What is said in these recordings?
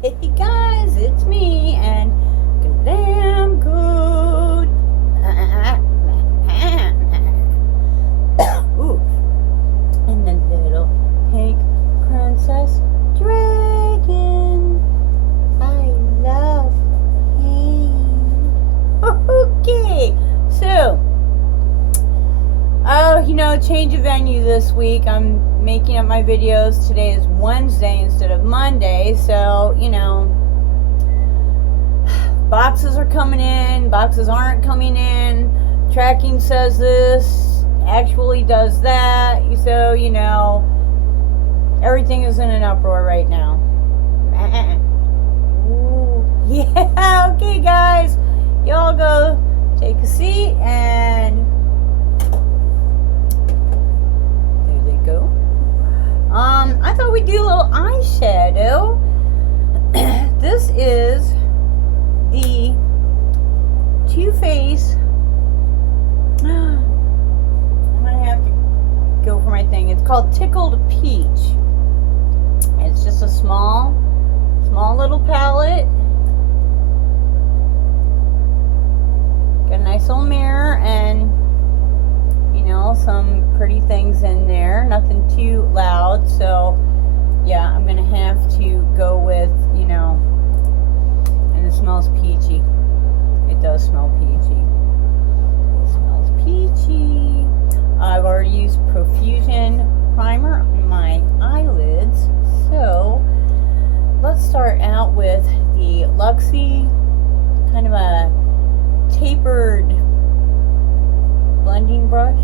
Hey guys, it's me and Glam Goat. Ooh, and the little pink princess dragon. I love him. Okay, so change of venue this week. I'm making up my videos. Today is Wednesday instead of Monday, so boxes are coming in, boxes aren't coming in, tracking says this, actually does that, so everything is in an uproar right now. Ooh, yeah, okay guys, y'all go take a seat and go. I thought we'd do a little eyeshadow. This is the Too Faced. I'm gonna have to go for my thing. It's called Tickled Peach. It's just a small little palette. Got a nice little mirror and some pretty things in there, nothing too loud, so yeah, I'm gonna have to go with and it smells peachy. It does smell peachy. It smells peachy. I've already used Profusion primer on my eyelids, so let's start out with the Luxie, kind of a tapered blending brush.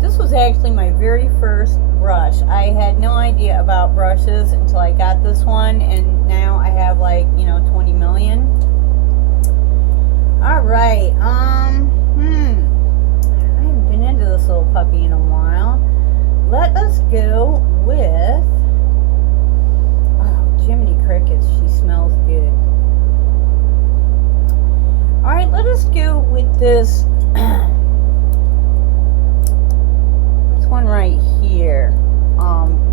This was actually my very first brush. I had no idea about brushes until I got this one, and now I have 20 million. Alright, I haven't been into this little puppy in a while. Let us go with, oh, Jiminy Crickets, she smells good. Alright, let us go with this one right here,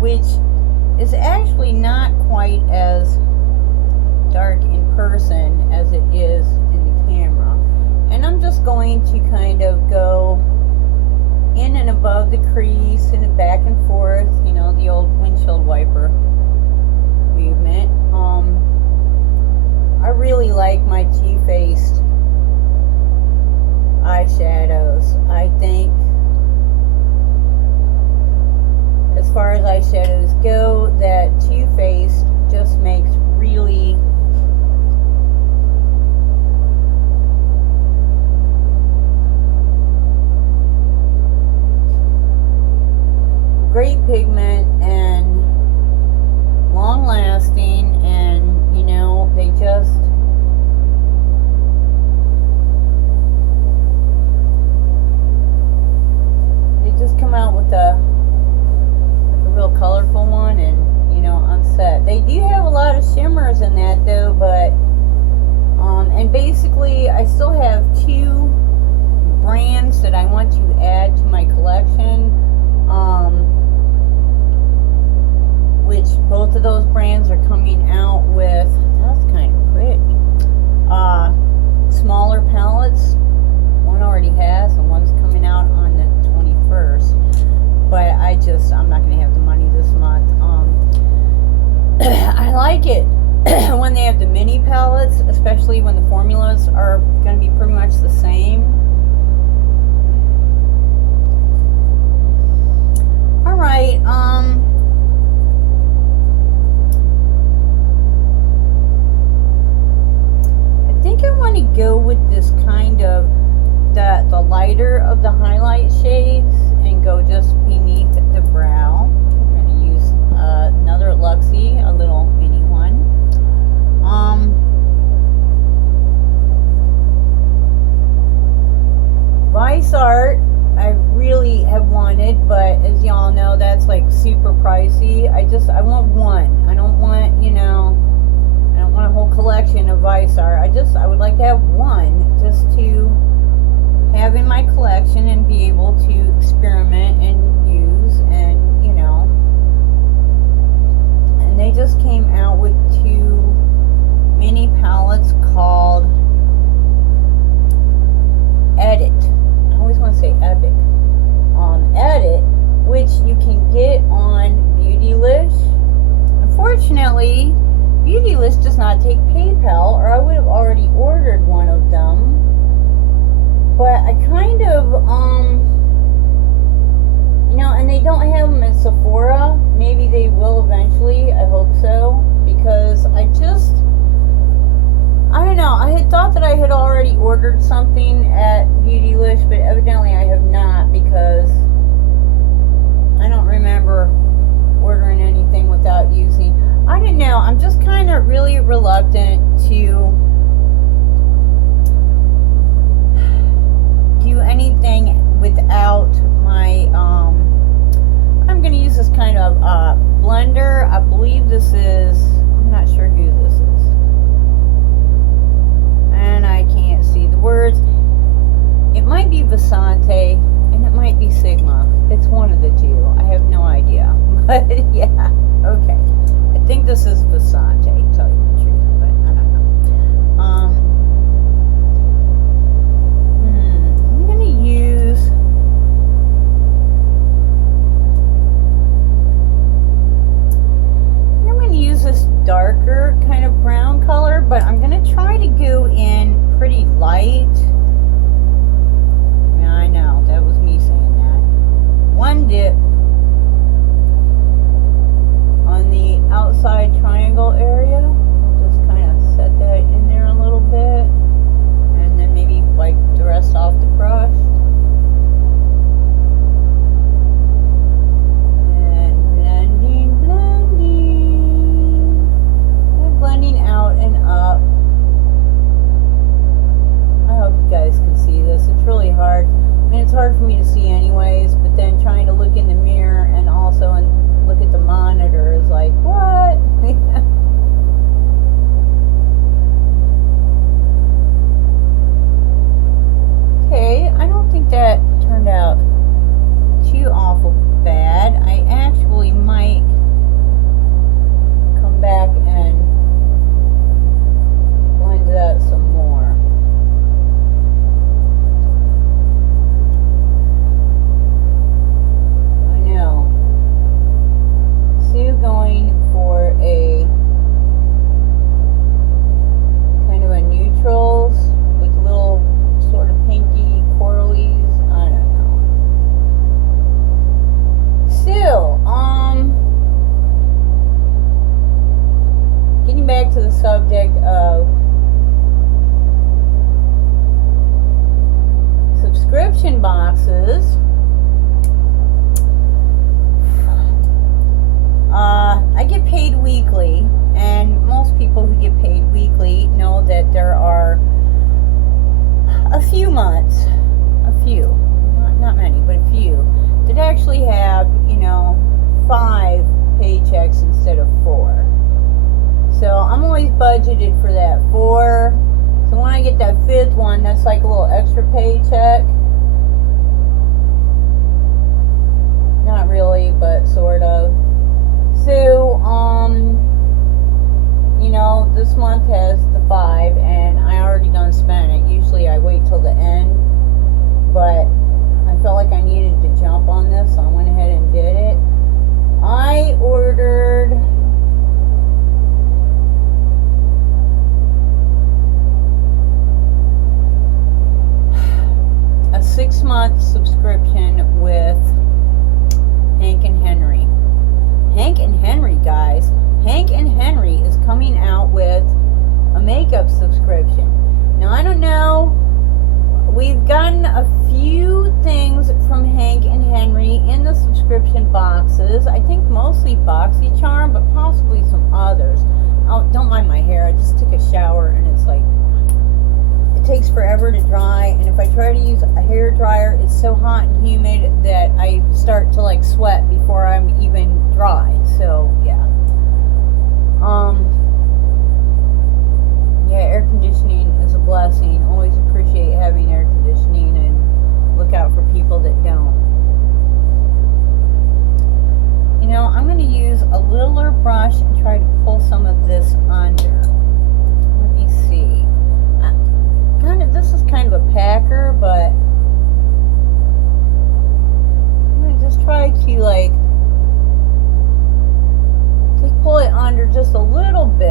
which is actually not quite as dark in person as it is in the camera, and I'm just going to kind of go in and above the crease and back and forth, the old windshield wiper movement. I really like my Too Faced eyeshadows. I think as far as eyeshadows go, that Too Faced just makes really great pigment and long lasting, and they just come out with a real colorful one, and on set. They do have a lot of shimmers in that though, but and basically I still have two brands that I want to add to my collection, which both of those brands are coming out with, that's kind of pretty, smaller palettes. One already has, and one's coming out on the 21st. But I'm not going to have the money this month. I like it when they have the mini palettes, especially when the formulas are going to be pretty much the same. Alright, I think I want to go with this kind of the lighter of the highlight shades and go just beneath the brow. I'm going to use another Luxie, a little mini one. Vice Art, I really have wanted, but as y'all know, that's super pricey. I want one. I don't want, I don't want a whole collection of Vice Art. I would like to have one just to have in my collection and be able to experiment and use, and and they just came out with two Beautylist does not take PayPal, or I would have already ordered one of them. But I kind of, and they don't have them at Sephora. Maybe they will eventually. I hope so. Because I don't know. I had thought that I had already ordered something at Beautylist, but evidently I have not, because I don't remember ordering anything without using. I don't know. I'm just kind of really reluctant to do anything without my, I'm going to use this kind of blender. I believe this is, I'm not sure who this is. And I can't see the words. It might be Vasante, and it might be Sigma. It's one of the two. I have no idea. But yeah, okay. I think this is Vasante, to tell you the truth, but I don't know. I'm going to use, this darker kind of brown color, but I'm going to try to go in pretty light. Yeah, I know, that was me saying that. One dip on the outside triangle area. I'll just kind of set that in there a little bit, and then maybe wipe the rest off the brush. Blending out and up. I hope you guys can see this. It's really hard. I mean, it's hard for me to see anyways, but then trying to look in the mirror and also look at the monitor is like, what? Okay, I don't think that turned out too awful bad. I actually might come back and that some more. I know. Sue going for a kind of a neutrals with little sort of pinky coralies. I don't know. Sue, getting back to the subject of subscription boxes. I get paid weekly, and most people who get paid weekly know that there are a few months, not many, but a few, that actually have, 5 paychecks instead of 4. So I'm always budgeted for that 4. So when I get that 5th one, that's like a little extra paycheck. Not really, but sort of. So, this month has the 5, and I already done spent it. Usually I wait till the end, but I felt like I needed to jump on this, so I went ahead and did it. I ordered a 6-month subscription with Hank and Henry. Hank and Henry, guys. Hank and Henry is coming out with a makeup subscription. Now, I don't know. We've gotten a few things from Hank and Henry in the subscription boxes. I think mostly BoxyCharm, but possibly some others. Oh, don't mind my hair. I just took a shower, and it's like, it takes forever to dry, and if I try to use a hair dryer, it's so hot and humid that I start to like sweat before I'm even dry. So yeah, air conditioning is a blessing. Always appreciate having air conditioning, and look out for people that don't. I'm going to use a littler brush and try to pull some of this under. Let me see. This is kind of a packer, but I'm going to just try to just pull it under just a little bit.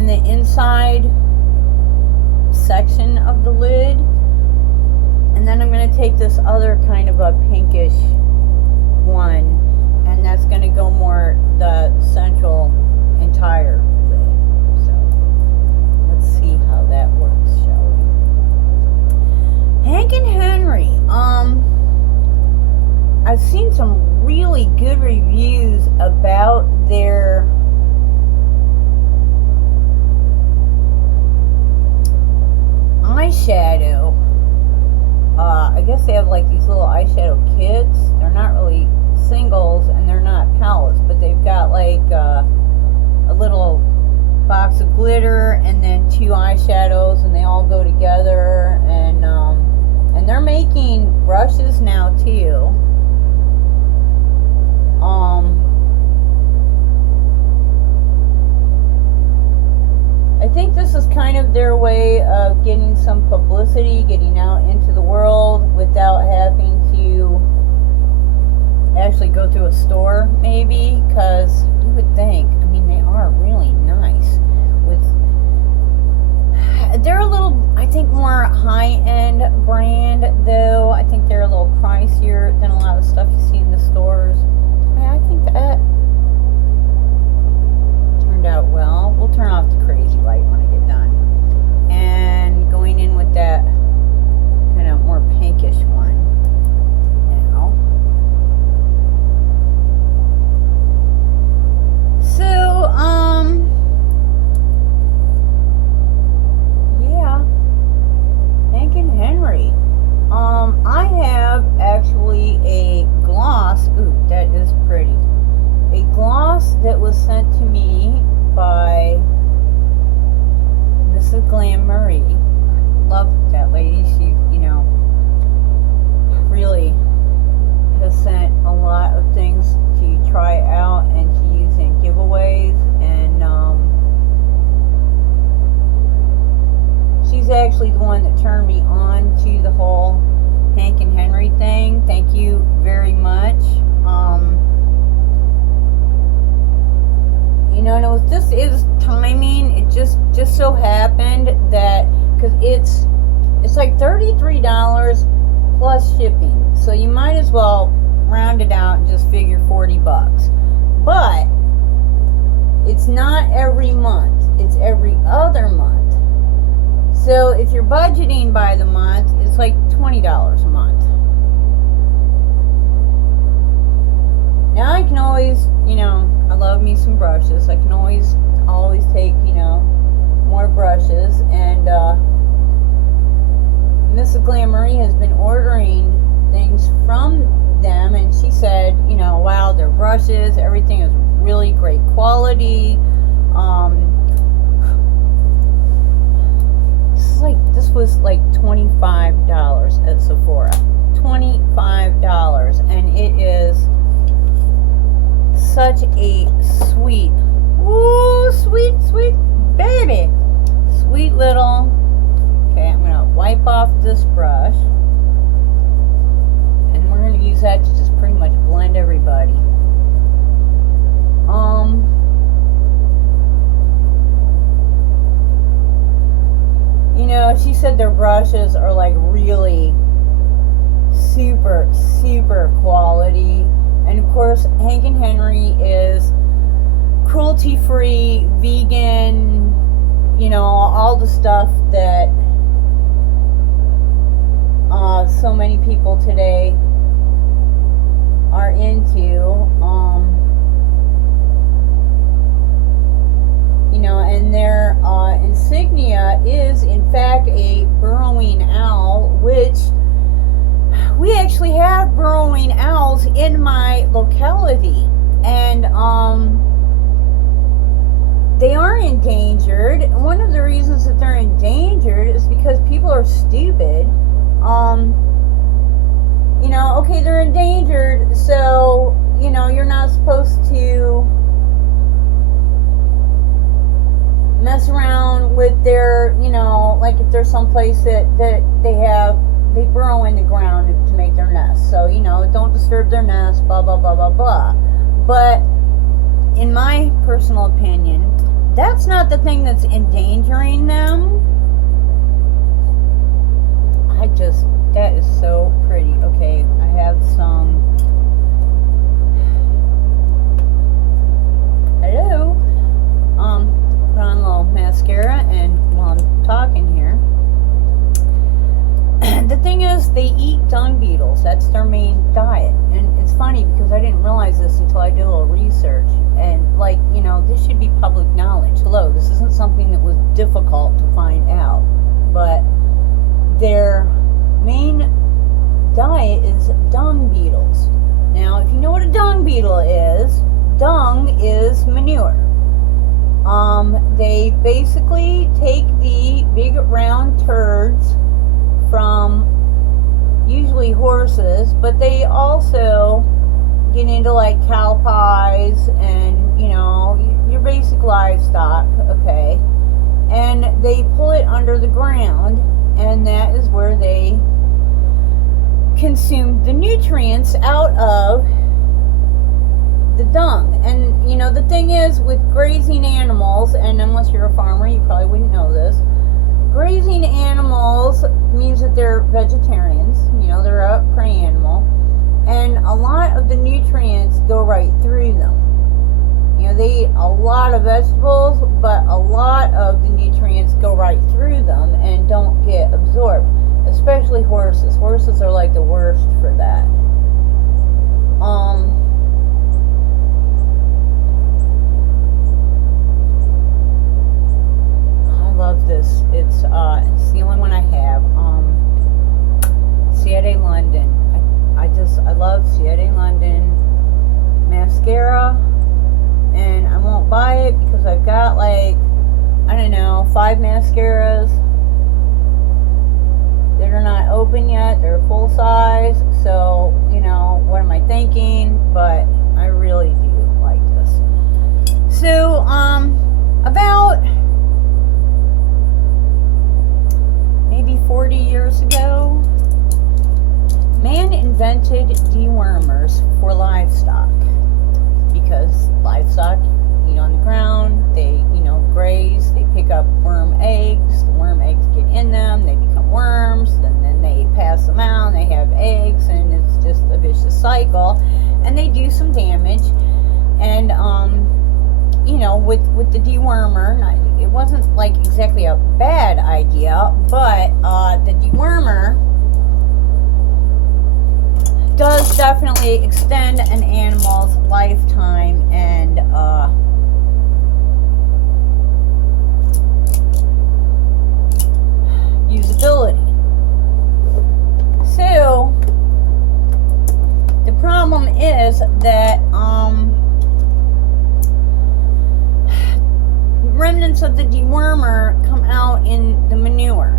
on the inside section of the lid. And then I'm going to take this other kind of a pinkish one, and that's going to go more the central entire lid. So let's see how that works, shall we? Hank and Henry. I've seen some really good reviews about their eyeshadow. I guess they have like these little eyeshadow kits. They're not really singles and they're not palettes, but they've got like a little box of glitter and then 2 eyeshadows, and they all go together. And they're making brushes now too. I think this is kind of their way of getting some publicity, getting out into the world without having to actually go to a store, maybe, because you would think, I mean, they are really nice. They're a little, I think, more high-end brand, though. I think they're a little pricier than a lot of stuff you see in the stores. I think that turned out well. We'll turn off the crazy light when I get done. And going in with that kind of more pinkish one now. So, yeah, Hank and Henry. I have actually a gloss. Ooh, that is pretty. A gloss that was sent to me by Mrs. Glam Goat. Love that lady. She, really has sent a lot of things to try out and to use in giveaways. And she's actually the one that turned me on to the whole Hank and Henry thing. Thank you very much. And this is timing. It just so happened that because it's like $33 plus shipping, so you might as well round it out and just figure $40. But it's not every month; it's every other month. So if you're budgeting by the month, it's like $20 a month. Now I can always, I love me some brushes. I can always take, more brushes. And Mrs. Glam Marie has been ordering things from them, and she said, wow, their brushes, everything is really great quality. This was like $25 at Sephora. $25, and it is such a sweet, sweet baby. Sweet little. Okay, I'm gonna wipe off this brush, and we're gonna use that to just pretty much blend everybody. She said their brushes are like really super quality. And of course, Hank and Henry is cruelty-free, vegan, all the stuff that so many people today are into. And their insignia is, in fact, a burrowing owl, which we actually have burrowing owls in my locality. And they are endangered. One of the reasons that they're endangered is because people are stupid. Okay, they're endangered, so, you're not supposed to mess around with their, like if there's some place that they burrow in the ground to make their nest. So, don't disturb their nest, blah, blah, blah, blah, blah. But in my personal opinion, that's not the thing that's endangering them. That is so pretty. Okay, I have some. Hello. Put on a little mascara, and while I'm talking here, the thing is, they eat dung beetles. That's their main diet. And it's funny because I didn't realize this until I did a little research. And, like, you know, this should be public knowledge. Hello, this isn't something that was difficult to find out. But their main diet is dung beetles. Now, if you know what a dung beetle is manure. They basically take the big round turds from usually horses, but they also get into like cow pies and, you know, your basic livestock, okay? And they pull it under the ground, and that is where they consume the nutrients out of the dung. And, you know, the thing is with grazing animals, and unless you're a farmer, you probably wouldn't know this, grazing animals means that they're vegetarians, you know, they're a prey animal, and a lot of the nutrients go right through them. You know, they eat a lot of vegetables, but a lot of the nutrients go right through them and don't get absorbed, especially horses. Horses are like the worst for that. I love this. It's the only one I have. Ciete London. I love Ciete London mascara, and I won't buy it because I've got like, I don't know, 5 mascaras that are not open yet. They're full size, so, you know, what am I thinking? But I really do like this. So, about maybe 40 years ago, man invented dewormers for livestock, because livestock eat on the ground, they, you know, graze, they pick up worm eggs, the worm eggs get in them, they become worms, and then they pass them out, and they have eggs, and it's just a vicious cycle, and they do some damage. And you know, with the dewormer, it wasn't like exactly a bad idea, but the dewormer does definitely extend an animal's lifetime and usability. So the problem is that remnants of the dewormer come out in the manure,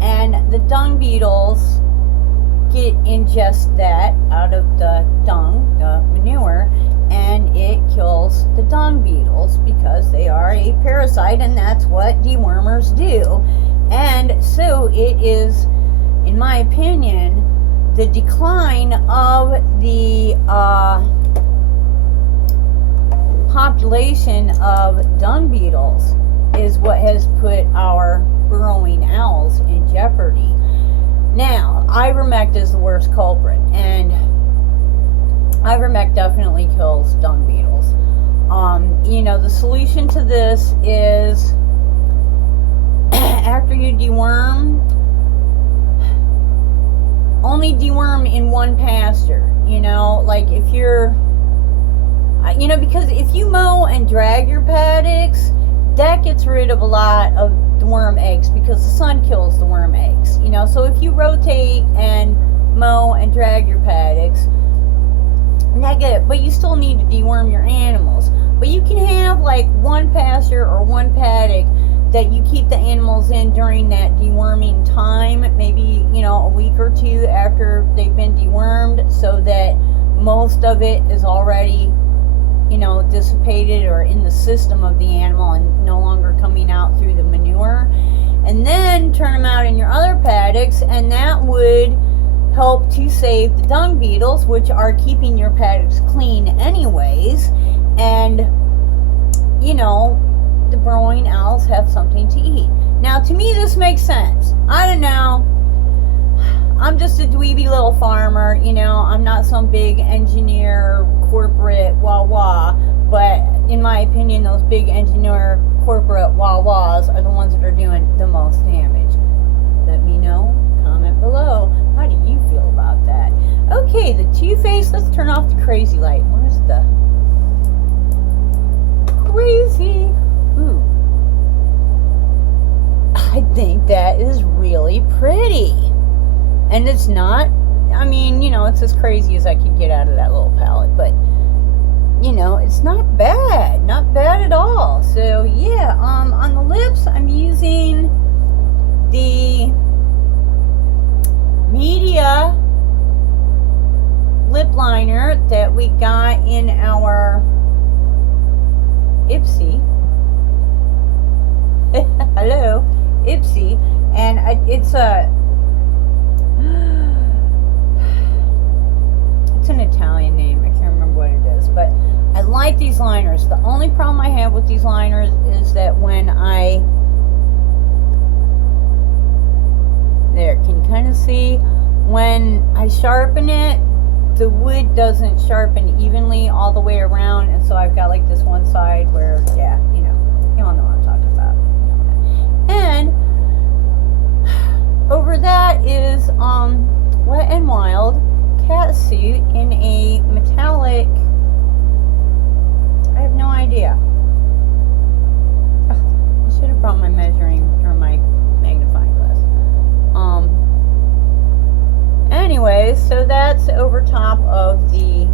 and the dung beetles ingest that out of the dung, the manure, and it kills the dung beetles because they are a parasite, and that's what dewormers do. And so it is, in my opinion, the decline of the population of dung beetles is what has put our burrowing owls in jeopardy. Now, ivermectin is the worst culprit, and ivermectin definitely kills dung beetles. You know, the solution to this is after you deworm, only deworm in one pasture. You know, like if you're, you know, because if you mow and drag your paddocks, that gets rid of a lot of the worm eggs because the sun kills the worm eggs. You know, so if you rotate and mow and drag your paddocks, but you still need to deworm your animals. But you can have like one pasture or one paddock that you keep the animals in during that deworming time, maybe, you know, a week or two after they've been dewormed, so that most of it is already, you know, dissipated or in the system of the animal and no longer coming out through the manure. And then turn them out in your other paddocks, and that would help to save the dung beetles, which are keeping your paddocks clean anyways. And, you know, the burrowing owls have something to eat. Now, to me, this makes sense. I don't know. I'm just a dweeby little farmer, you know. I'm not some big engineer, corporate wah-wah. But in my opinion, those big engineer, corporate wah-wahs are the ones that are doing the most damage. Let me know. Comment below. How do you feel about that? Okay, the Two-Face. Let's turn off the crazy light. Where's the crazy? Ooh. I think that is really pretty. And it's not, I mean, you know, it's as crazy as I can get out of that little palette. But, you know, it's not bad. Not bad at all. So, yeah, on the lips, I'm using the Media lip liner that we got in our Ipsy. Hello, Ipsy. And it's an Italian name. I can't remember what it is. But I like these liners. The only problem I have with these liners is that when I... There, can you kind of see? When I sharpen it, the wood doesn't sharpen evenly all the way around, and so I've got like this one side where, yeah, you all know what I'm talking about. And over that is Wet n Wild cat suit in a metallic. I have no idea. I should have brought my measuring or my magnifying glass. Anyways, so that's over top of the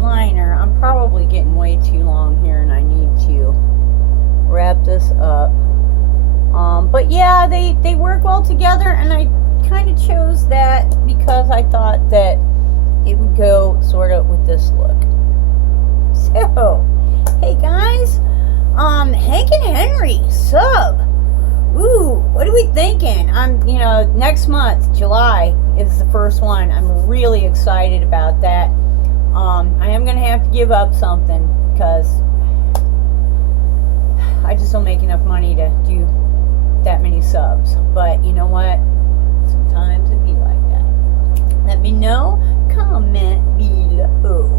liner. I'm probably getting way too long here and I need to wrap this up. But yeah, they work well together, and I kind of chose that because I thought that it would go sort of with this look. So, hey guys, Hank and Henry, sub. Ooh, what are we thinking? Next month, July, is the first one. I'm really excited about that. I am going to have to give up something because I just don't make enough money to do that many subs. But you know what? Sometimes it be like that. Let me know. Comment below.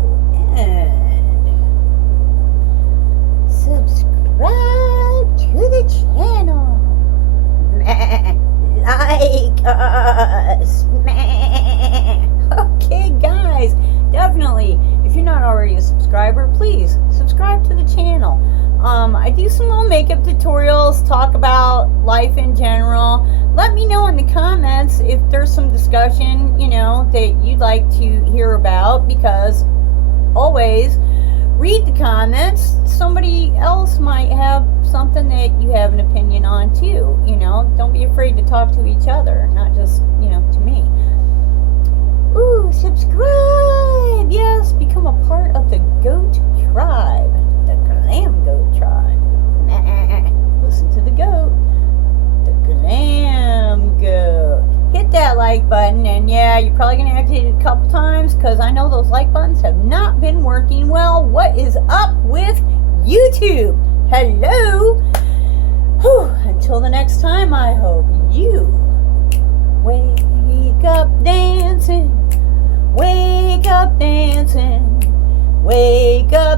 And subscribe to the channel. Like us. Okay, guys, definitely, if you're not already a subscriber, please subscribe to the channel. I do some little makeup tutorials, talk about life in general. Let me know in the comments if there's some discussion, that you'd like to hear about, because always read the comments. Somebody else might have something that you have an opinion on too. Don't be afraid to talk to each other, not just, to me. Ooh, subscribe! Yes, become a part of the goat tribe. The Glam Goat tribe. Listen to the goat. The Glam Goat. Hit that like button, and yeah, you're probably going to have to hit it a couple times, because I know those like buttons have not been working well. What is up with YouTube? Hello! Whew. Until the next time, I hope you wake up dancing, wake up dancing, wake up